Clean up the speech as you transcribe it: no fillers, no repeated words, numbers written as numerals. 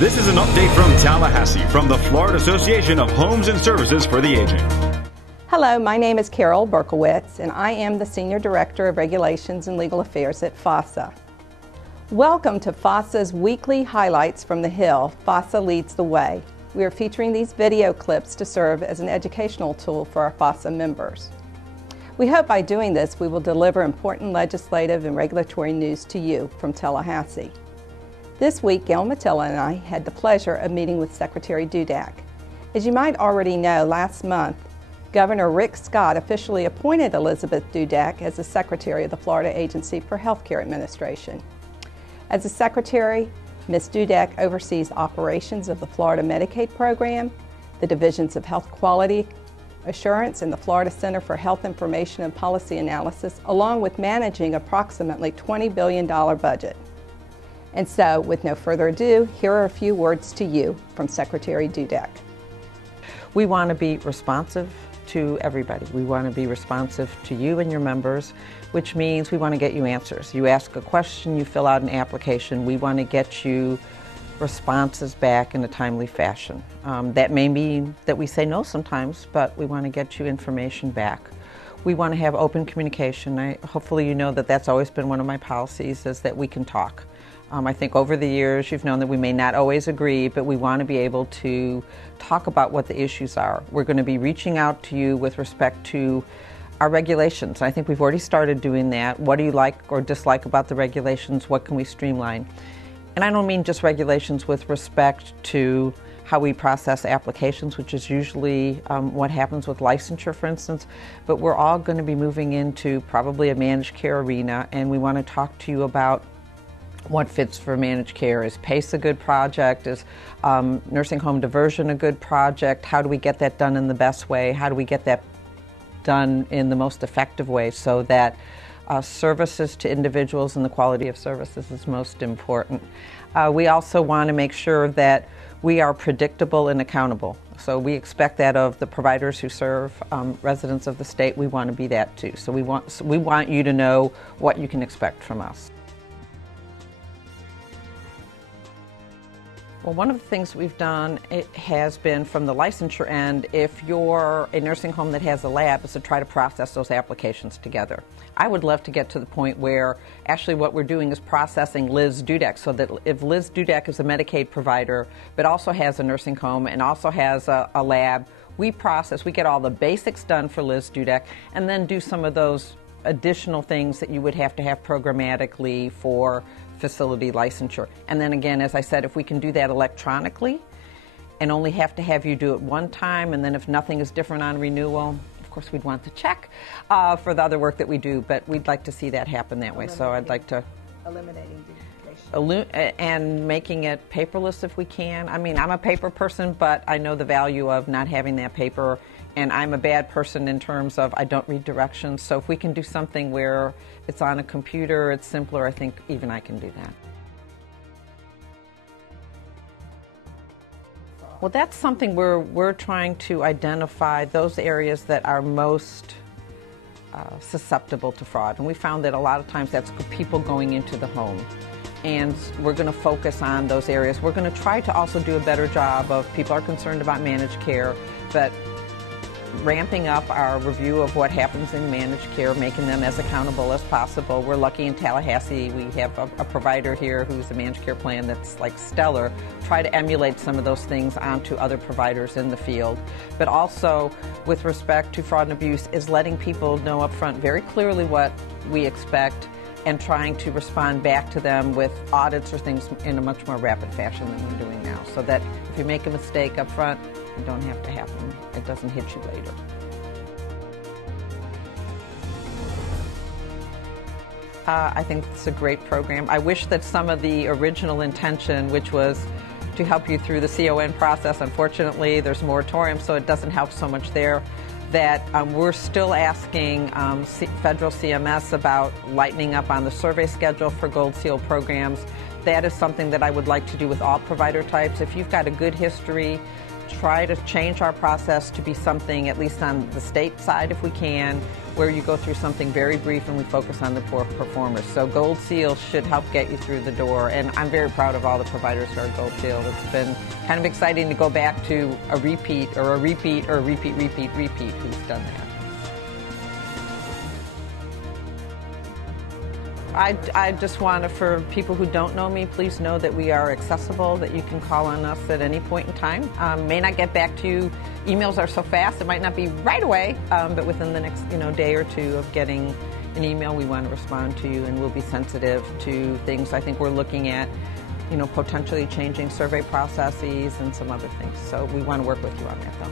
This is an update from Tallahassee from the Florida Association of Homes and Services for the Aging. Hello, my name is Carol Berkowitz, and I am the Senior Director of Regulations and Legal Affairs at FASA. Welcome to FASA's weekly Highlights from the Hill. FASA leads the way. We are featuring these video clips to serve as an educational tool for our FASA members. We hope by doing this we will deliver important legislative and regulatory news to you from Tallahassee. This week, Gail Matilla and I had the pleasure of meeting with Secretary Dudek. As you might already know, last month, Governor Rick Scott officially appointed Elizabeth Dudek as the Secretary of the Florida Agency for Healthcare Administration. As the Secretary, Ms. Dudek oversees operations of the Florida Medicaid program, the Divisions of Health Quality Assurance, and the Florida Center for Health Information and Policy Analysis, along with managing approximately $20 billion budget. And so, with no further ado, here are a few words to you from Secretary Dudek. We want to be responsive to everybody. We want to be responsive to you and your members, which means we want to get you answers. You ask a question, you fill out an application. We want to get you responses back in a timely fashion. That may mean that we say no sometimes, but we want to get you information back. We want to have open communication. Hopefully you know that that's always been one of my policies, is that we can talk. I think over the years you've known that we may not always agree, but we want to be able to talk about what the issues are. We're going to be reaching out to you with respect to our regulations. I think we've already started doing that. What do you like or dislike about the regulations? What can we streamline? And I don't mean just regulations with respect to how we process applications, which is usually what happens with licensure, for instance, but we're all going to be moving into probably a managed care arena, and we want to talk to you about what fits for managed care. Is PACE a good project? Is nursing home diversion a good project? How do we get that done in the best way? How do we get that done in the most effective way so that services to individuals and the quality of services is most important? We also want to make sure that we are predictable and accountable. So we expect that of the providers who serve residents of the state. We want to be that too. So we want you to know what you can expect from us. Well, one of the things we've done, it has been from the licensure end, if you're a nursing home that has a lab, is to try to process those applications together. I would love to get to the point where actually what we're doing is processing Liz Dudek, so that if Liz Dudek is a Medicaid provider but also has a nursing home and also has a lab, we get all the basics done for Liz Dudek and then do some of those additional things that you would have to have programmatically for facility licensure. And then again, as I said, if we can do that electronically and only have to have you do it one time, and then if nothing is different on renewal, of course we'd want the check for the other work that we do, but we'd like to see that happen that way. So I'd like to eliminating duplication and making it paperless if we can. I mean, I'm a paper person, but I know the value of not having that paper, and I'm a bad person in terms of I don't read directions. So if we can do something where it's on a computer, it's simpler, I think even I can do that. Well, that's something we're trying to identify those areas that are most susceptible to fraud. And we found that a lot of times that's people going into the home. And we're going to focus on those areas. We're going to try to also do a better job of, people are concerned about managed care, but ramping up our review of what happens in managed care, making them as accountable as possible. We're lucky in Tallahassee, we have a provider here who's a managed care plan that's like stellar. Try to emulate some of those things onto other providers in the field. But also, with respect to fraud and abuse, is letting people know up front very clearly what we expect and trying to respond back to them with audits or things in a much more rapid fashion than we're doing now. So that if you make a mistake up front, it don't have to happen. It doesn't hit you later. I think it's a great program. I wish that some of the original intention, which was to help you through the CON process, unfortunately there's a moratorium, so it doesn't help so much there, that we're still asking federal CMS about lightening up on the survey schedule for Gold Seal programs. That is something that I would like to do with all provider types. If you've got a good history, try to change our process to be something, at least on the state side if we can, where you go through something very brief and we focus on the poor performers. So Gold Seal should help get you through the door, and I'm very proud of all the providers who are Gold Seal. It's been kind of exciting to go back to a repeat who's done that. I just want to, for people who don't know me, please know that we are accessible, that you can call on us at any point in time. May not get back to you. Emails are so fast, it might not be right away, but within the next day or two of getting an email, we want to respond to you, and we'll be sensitive to things. I think we're looking at potentially changing survey processes and some other things. So we want to work with you on that, though.